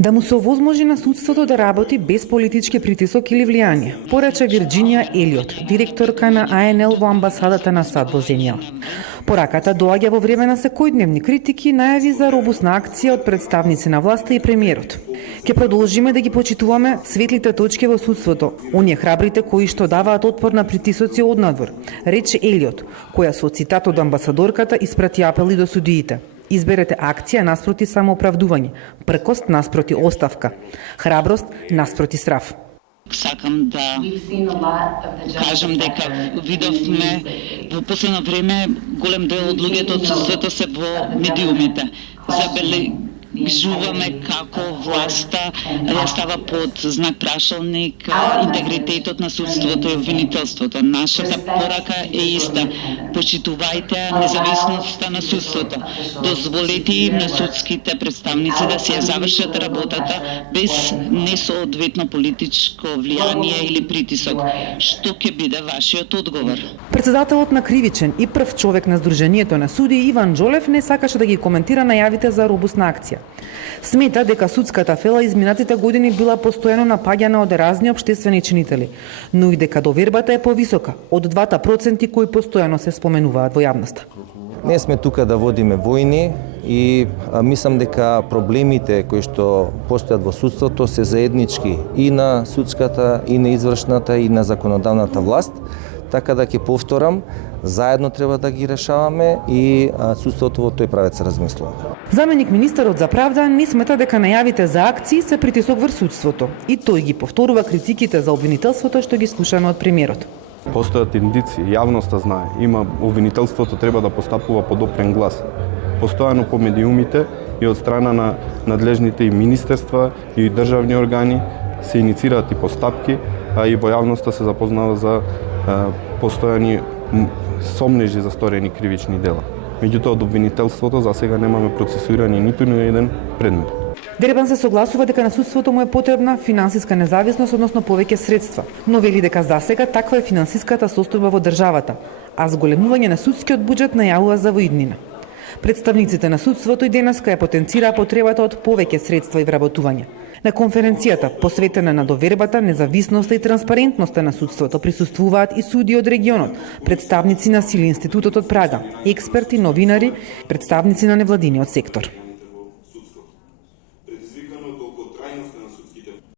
Да му се овозможи на судството да работи без политички притисок или влијание, порача Вирџинија Елиот, директорка на АНЛ во амбасадата на САД во земја. Пораката доаѓа во време на секојдневни критики и најави за робусна акција од представници на власта и премиерот. Ке продолжиме да ги почитуваме светлите точки во судството, оние храбрите кои што даваат отпор на притисоци однадвор, рече Елиот, која со цитат од амбасадорката испрати апели до судиите. Изберете акција наспроти самооправдување, пркост наспроти оставка, храброст наспроти сраф. Сакам да кажам дека видовме во последно време голем дел од луѓето од судството се во медиумите. Забележуваме како власта ја става под знак прашалник интегритетот на судството и обвинителството. Нашата порака е иста. Почитувајте независноста на судството. Дозволете им на судските представници да си ја завршат работата без несоодветно политичко влијание или притисок. Што ќе биде вашиот одговор? Председателот на Кривичен и прв човек на Сдруженијето на суди Иван Џолев не сакаше да ги коментира најавите за робусна акција. Смета дека судската фела изминатите години била постојано напаѓана од разни општествени чинители, но и дека довербата е повисока од 2% кои постојано се споменуваат во јавноста. Не сме тука да водиме војни и мислам дека проблемите кои што постојат во судството се заеднички и на судската, и на извршната, и на законодавната власт, така да ќе повторам, заедно треба да ги решаваме и судството во тој правец размислува. Заменик министерот за правда не смета дека најавите за акции се притисок врз судството и тој ги повторува критиките за обвинителството што ги слушаме од премиерот. Постојат индици, јавноста знае, обвинителството треба да постапува под опрен глас. Постојано по медиумите и од страна на надлежните и министерства и државни органи се иницираат и постапки, а и во јавноста се запознава за постојани сомнежи за сторени кривични дела. Меѓутоа, од обвинителството за сега немаме процесуирани ниту ни еден предмет. Дербан се согласува дека на судството му е потребна финансиска независност, односно повеќе средства, но вели дека за сега таква е финансиската состојба во државата, а зголемување на судскиот буџет најавува за во иднина. Представниците на судството и денеска ја потенцираа потребата од повеќе средства и вработување. На конференцијата, посветена на довербата, независноста и транспарентноста на судството, присуствуваат и суди од регионот, представници на Сили институтот од Прага, експерти, новинари, представници на невладиниот сектор.